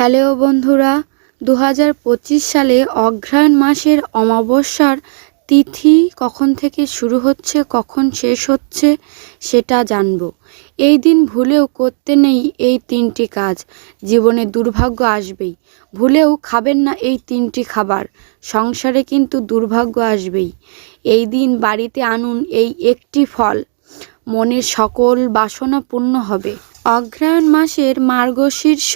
Hello বন্ধুরা দু হাজার পঁচিশ সালে অঘ্রায়ণ মাসের অমাবস্যার তিথি কখন থেকে শুরু হচ্ছে, কখন শেষ হচ্ছে, সেটা জানব। এই দিন ভুলেও করতে নেই এই তিনটি কাজ, জীবনে দুর্ভাগ্য আসবেই। ভুলেও খাবেন না এই তিনটি খাবার, সংসারে কিন্তু দুর্ভাগ্য আসবেই। এই দিন বাড়িতে আনুন এই একটি ফল। মনের সকল বাসনা পূর্ণ হবে। অগ্রহায়ণ মাসের মার্গশীর্ষ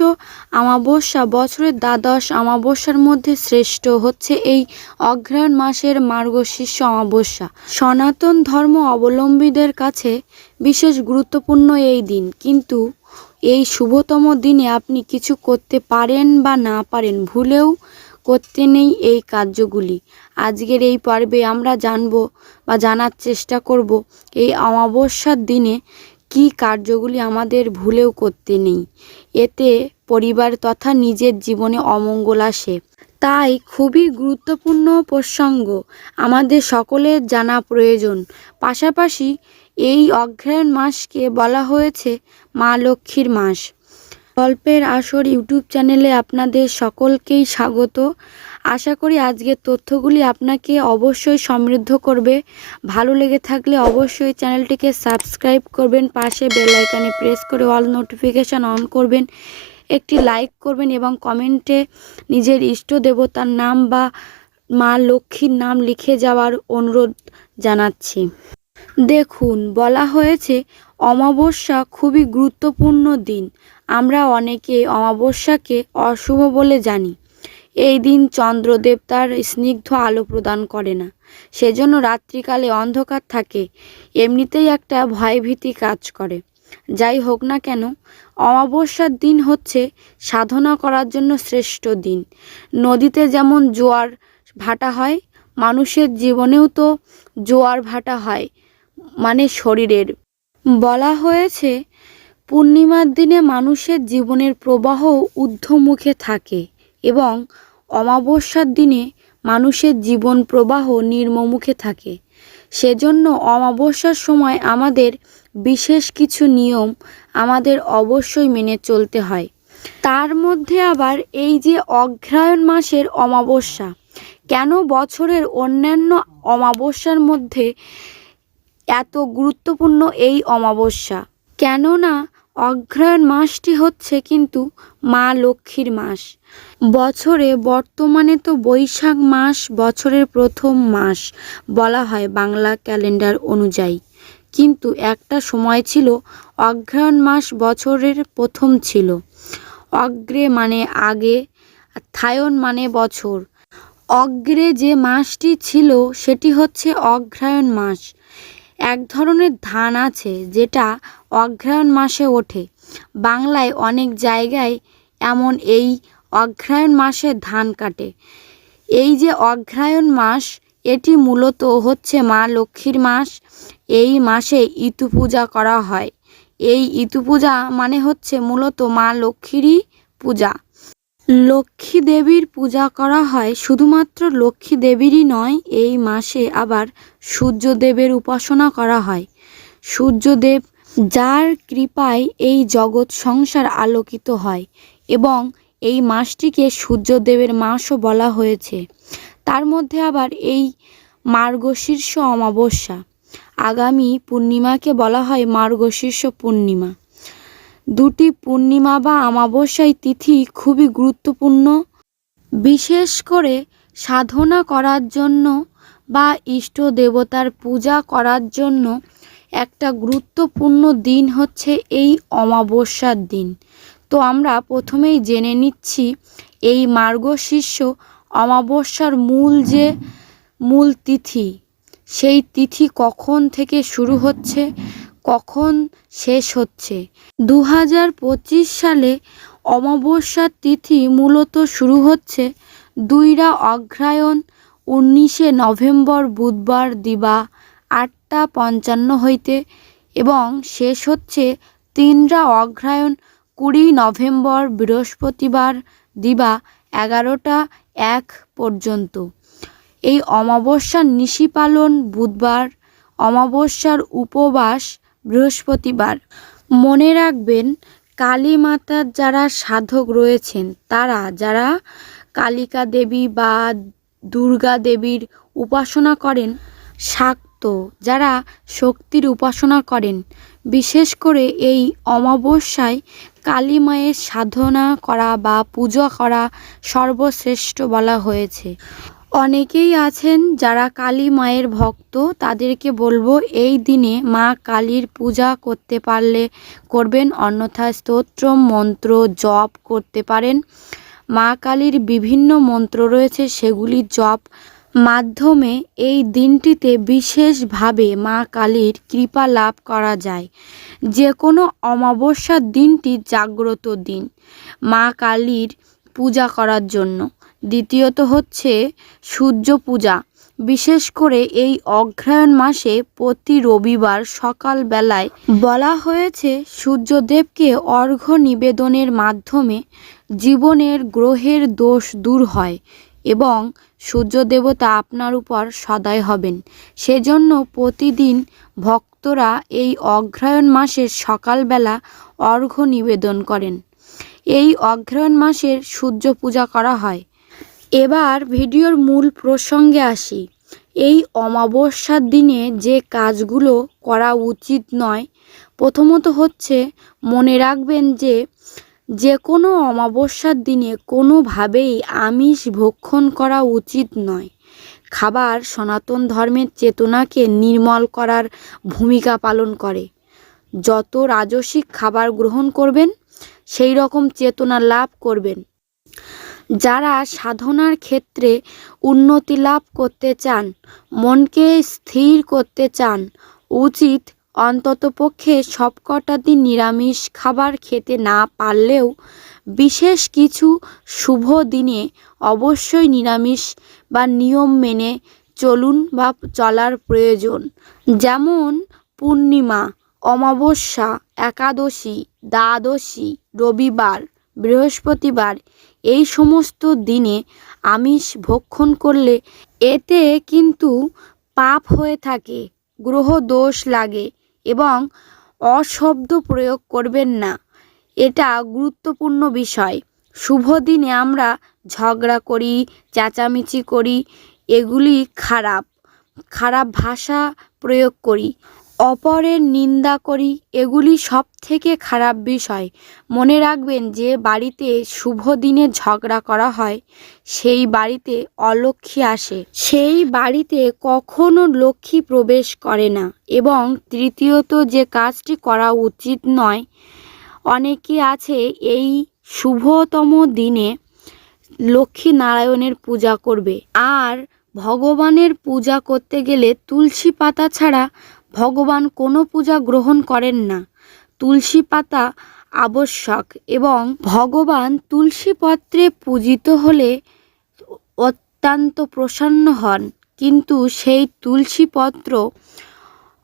অমাবস্যা বছরের দ্বাদশ অমাবস্যার মধ্যে শ্রেষ্ঠ হচ্ছে এই অগ্রহায়ণ মাসের মার্গশীর্ষ অমাবস্যা। সনাতন ধর্ম অবলম্বীদের কাছে বিশেষ গুরুত্বপূর্ণ এই দিন। কিন্তু এই শুভতম দিনে আপনি কিছু করতে পারেন বা না পারেন ভুলেও করতে নেই এই কার্যগুলি। আজকের এই পর্বে আমরা জানব বা জানার চেষ্টা করব এই অমাবস্যার দিনে কী কার্যগুলি আমাদের ভুলেও করতে নেই। এতে পরিবার তথা নিজের জীবনে অমঙ্গল আসে। তাই খুবই গুরুত্বপূর্ণ প্রসঙ্গ, আমাদের সকলের জানা প্রয়োজন। পাশাপাশি এই অগ্রহায়ণ মাসকে বলা হয়েছে মা লক্ষ্মীর মাস। গল্পের আসর ইউটিউব চ্যানেলে আপনাদের সকলকেই স্বাগত। আশা করি আজকের তথ্যগুলি আপনাকে অবশ্যই সমৃদ্ধ করবে। ভালো লেগে থাকলে অবশ্যই চ্যানেলটিকে সাবস্ক্রাইব করবেন, পাশে বেল আইকনে প্রেস করে অল নোটিফিকেশান অন করবেন, একটি লাইক করবেন এবং কমেন্টে নিজের ইষ্ট দেবতার নাম বা মা লক্ষ্মীর নাম লিখে যাওয়ার অনুরোধ জানাচ্ছি। দেখুন, বলা হয়েছে অমাবস্যা খুবই গুরুত্বপূর্ণ দিন। আমরা অনেকে অমাবস্যাকে অশুভ বলে জানি। এই দিন চন্দ্রদেব তার স্নিগ্ধ আলো প্রদান করে না। সেজন্য রাত্রিকালে অন্ধকার থাকে, এমনিতেই একটা ভয়ভীতি কাজ করে। যাই হোক না কেন, অমাবস্যার দিন হচ্ছে সাধনা করার জন্য শ্রেষ্ঠ দিন। নদীতে যেমন জোয়ার ভাটা হয়, মানুষের জীবনেও তো জোয়ার ভাটা হয় মানে শরীরের বলা হয়েছে, পূর্ণিমার দিনে মানুষের জীবনের প্রবাহ ঊর্ধ্বমুখে থাকে এবং অমাবস্যার দিনে মানুষের জীবন প্রবাহ নির্মমুখে থাকে। সেজন্য অমাবস্যার সময় আমাদের বিশেষ কিছু নিয়ম আমাদের অবশ্যই মেনে চলতে হয়। তার মধ্যে আবার এই যে অগ্রহায়ণ মাসের অমাবস্যা, কেন বছরের অন্যান্য অমাবস্যার মধ্যে এত গুরুত্বপূর্ণ এই অমাবস্যা। কেননা অগ্রহায়ণ মাসটি হচ্ছে কিন্তু মা লক্ষ্মীর মাস। বছরে বর্তমানে তো বৈশাখ মাস বছরের প্রথম মাস বলা হয় বাংলা ক্যালেন্ডার অনুযায়ী। কিন্তু একটা সময় ছিল অগ্রহায়ণ মাস বছরের প্রথম ছিল। অগ্রে মানে আগে, থায়ন মানে বছর। অগ্রে যে মাসটি ছিল, সেটি হচ্ছে অগ্রহায়ণ মাস। এক ধরনের ধান আছে যেটা অগ্রহায়ণ মাসে ওঠে। বাংলায় অনেক জায়গায় এমন এই অগ্রহায়ণ মাসে ধান কাটে। এই যে অগ্রহায়ণ মাস, এটি মূলত হচ্ছে মা লক্ষ্মীর মাস। এই মাসে ইতু পূজা করা হয়। এই ইতু পূজা মানে হচ্ছে মূলত মা লক্ষ্মীরই পূজা। লক্ষ্মী দেবীর পূজা করা হয় শুধুমাত্র লক্ষ্মী দেবীরই নয়, এই মাসে আবার সূর্যদেবের উপাসনা করা হয়। সূর্যদেব যার কৃপায় এই জগৎ সংসার আলোকিত হয় এবং এই মাসটিকে সূর্যদেবের মাসও বলা হয়েছে। তার মধ্যে আবার এই মার্গশীর্ষ অমাবস্যা। আগামী পূর্ণিমাকে বলা হয় মার্গশীর্ষ পূর্ণিমা। দুটি পূর্ণিমা বা অমাবস্যায় তিথি খুবই গুরুত্বপূর্ণ। বিশেষ করে সাধনা করার জন্য বা ইষ্ট দেবতার পূজা করার জন্য একটা গুরুত্বপূর্ণ দিন হচ্ছে এই অমাবস্যার দিন। তো আমরা প্রথমেই জেনে নিচ্ছি এই মার্গশীর্ষ অমাবস্যার মূল যে মূল তিথি, সেই তিথি কখন থেকে শুরু হচ্ছে কখন শেষ হচ্ছে? দু হাজার পঁচিশ সালে অমাবস্যার তিথি মূলত শুরু হচ্ছে দুইরা অগ্রহায়ণ উনিশে নভেম্বর বুধবার দিবা আটটা পঞ্চান্ন হইতে এবং শেষ হচ্ছে তিনরা অগ্রহায়ণ কুড়ি নভেম্বর বৃহস্পতিবার দিবা এগারোটা এক পর্যন্ত। এই অমাবস্যার নিশি পালন বুধবার, অমাবস্যার উপবাস বৃহস্পতিবার। মনে রাখবেন কালী মাতার যারা সাধক রয়েছেন, তারা, যারা কালিকা দেবী বা দুর্গা দেবীর উপাসনা করেন, শাক্ত, যারা শক্তির উপাসনা করেন, বিশেষ করে এই অমাবস্যায় কালী মায়ের সাধনা করা বা পূজা করা সর্বশ্রেষ্ঠ বলা হয়েছে। অনেকেই আছেন যারা কালী মায়ের ভক্ত, তাদেরকে বলব এই দিনে মা কালীর পূজা করতে পারলে করবেন অন্যথা স্তোত্র, মন্ত্র জপ করতে পারেন। মা কালীর বিভিন্ন মন্ত্র রয়েছে, সেগুলি জপ মাধ্যমে এই দিনটিতে বিশেষভাবে মা কালীর কৃপা লাভ করা যায়। যে কোনো অমাবস্যার দিনটি জাগ্রত দিন মা কালীর পূজা করার জন্য। দ্বিতীয়ত হচ্ছে সূর্য পূজা। বিশেষ করে এই অগ্রহায়ণ মাসে প্রতি রবিবার সকালবেলায় বলা হয়েছে, সূর্যদেবকে অর্ঘ্য নিবেদনের মাধ্যমে জীবনের গ্রহের দোষ দূর হয় এবং সূর্য দেবতা আপনার উপর সদয় হবেন। সেজন্য প্রতিদিন ভক্তরা এই অগ্রহায়ণ মাসের সকালবেলা অর্ঘ্য নিবেদন করেন। এই অগ্রহায়ণ মাসের সূর্য পূজা করা হয়। এবার ভিডিওর মূল প্রসঙ্গে আসি। এই অমাবস্যার দিনে যে কাজগুলো করা উচিত নয়, প্রথমত হচ্ছে মনে রাখবেন যে যে কোনো অমাবস্যার দিনে কোনোভাবেই আমিষ ভক্ষণ করা উচিত নয়। খাবার সনাতন ধর্মের চেতনাকে নির্মল করার ভূমিকা পালন করে। যত রাজসিক খাবার গ্রহণ করবেন, সেই রকম চেতনা লাভ করবেন। যারা সাধনার ক্ষেত্রে উন্নতি লাভ করতে চান, মনকে স্থির করতে চান, উচিত অন্ততপক্ষে সবকটা দিন নিরামিষ খাবার খেতে না পারলেও বিশেষ কিছু শুভ দিনে অবশ্যই নিরামিষ বা নিয়ম মেনে চলুন বা চলার প্রয়োজন। যেমন পূর্ণিমা, অমাবস্যা, একাদশী, দ্বাদশী, রবিবার, বৃহস্পতিবার এই সমস্ত দিনে আমিষ ভক্ষণ করলে এতে কিন্তু পাপ হয়ে থাকে, গ্রহ দোষ লাগে এবং অশব্দ প্রয়োগ করবেন না। এটা গুরুত্বপূর্ণ বিষয়। শুভ দিনে আমরা ঝগড়া করি, চেঁচামেচি করি, এগুলি খারাপ খারাপ ভাষা প্রয়োগ করি। অপরের নিন্দা করি, এগুলি সব থেকে খারাপ বিষয়। মনে রাখবেন যে বাড়িতে শুভ দিনে ঝগড়া করা হয়, সেই বাড়িতে অলক্ষ্মী আসে। সেই বাড়িতে কখনো লক্ষ্মী প্রবেশ করে না এবং তৃতীয়ত যে কাজটি করা উচিত নয়, অনেকে আছে এই শুভতম দিনে লক্ষ্মী নারায়ণের পূজা করবে। আর ভগবানের পূজা করতে গেলে তুলসী পাতা ছাড়া ভগবান কোনো পূজা গ্রহণ করেন না। তুলসী পাতা আবশ্যক এবং ভগবান তুলসী পত্রে পূজিত হলে অত্যন্ত প্রসন্ন হন। কিন্তু সেই তুলসী পত্র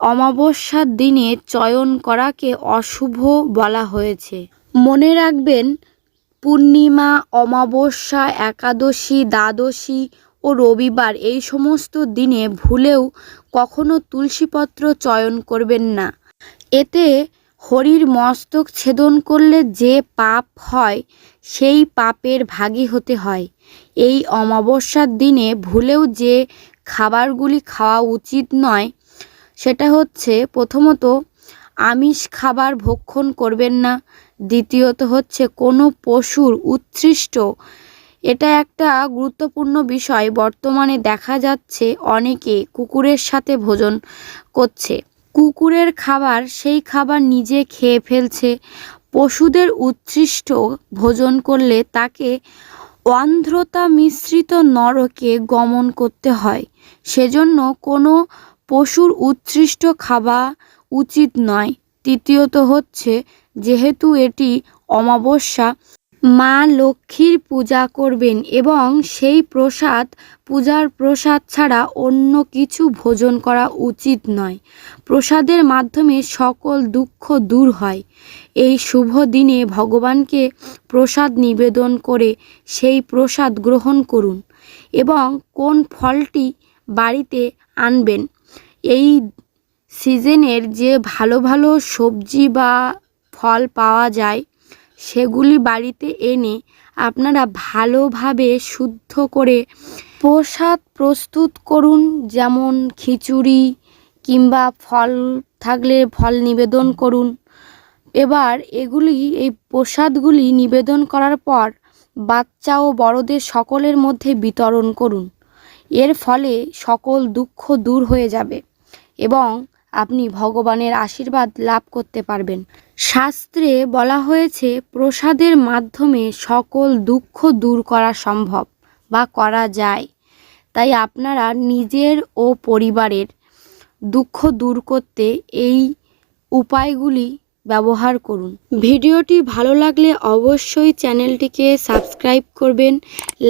অমাবস্যার দিনে চয়ন করাকে অশুভ বলা হয়েছে। মনে রাখবেন, পূর্ণিমা, অমাবস্যা, একাদশী, দ্বাদশী ও রবিবার এই সমস্ত দিনে ভুলেও কখনো তুলসীপত্র চয়ন করবেন না। এতে হরির মস্তক ছেদন করলে যে পাপ হয়, সেই পাপের ভাগী হতে হয়। এই অমাবস্যার দিনে ভুলেও যে খাবারগুলি খাওয়া উচিত নয়, সেটা হচ্ছে প্রথমত আমিষ খাবার ভক্ষণ করবেন না, দ্বিতীয়ত হচ্ছে কোনো পশুর উৎসৃষ্ট এটা একটা গুরুত্বপূর্ণ বিষয়। বর্তমানে দেখা যাচ্ছে অনেকে কুকুরের সাথে ভোজন করছে। কুকুরের খাবার সেই খাবার নিজে খেয়ে ফেলছে। পশুদের উচ্ছিষ্ট ভোজন করলে তাকে অন্ধ্রতা মিশ্রিত নরকে গমন করতে হয়। সেজন্য কোনো পশুর উচ্ছিষ্ট খাওয়া উচিত নয়। তৃতীয়ত হচ্ছে, যেহেতু এটি অমাবস্যা মা লক্ষ্মীর পূজা করবেন এবং সেই প্রসাদ, পূজার প্রসাদ ছাড়া অন্য কিছু ভোজন করা উচিত নয়। প্রসাদের মাধ্যমে সকল দুঃখ দূর হয়। এই শুভ দিনে ভগবানকে প্রসাদ নিবেদন করে সেই প্রসাদ গ্রহণ করুন এবং কোন ফলটি বাড়িতে আনবেন। এই সিজনের যে ভালো ভালো সবজি বা ফল পাওয়া যায় সেগুলি বাড়িতে এনে আপনারা ভালোভাবে শুদ্ধ করে প্রসাদ প্রস্তুত করুন, যেমন খিচুড়ি কিংবা ফল থাকলে ফল নিবেদন করুন। এবার এগুলি, এই প্রসাদগুলি নিবেদন করার পর বাচ্চা ও বড়দের সকলের মধ্যে বিতরণ করুন। এর ফলে সকল দুঃখ দূর হয়ে যাবে এবং আপনি ভগবানের আশীর্বাদ লাভ করতে পারবেন। শাস্ত্রে বলা হয়েছে, প্রসাদের মাধ্যমে সকল দুঃখ দূর করা সম্ভব বা করা যায়। তাই আপনারা নিজের ও পরিবারের দুঃখ দূর করতে এই উপায়গুলি ব্যবহার করুন। ভিডিওটি ভালো লাগলে অবশ্যই চ্যানেলটিকে সাবস্ক্রাইব করবেন,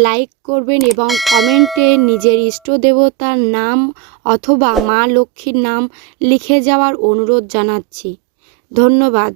লাইক করবেন এবং কমেন্টে নিজের ইষ্ট দেবতার নাম অথবা মা লক্ষ্মীর নাম লিখে যাওয়ার অনুরোধ জানাচ্ছি। ধন্যবাদ।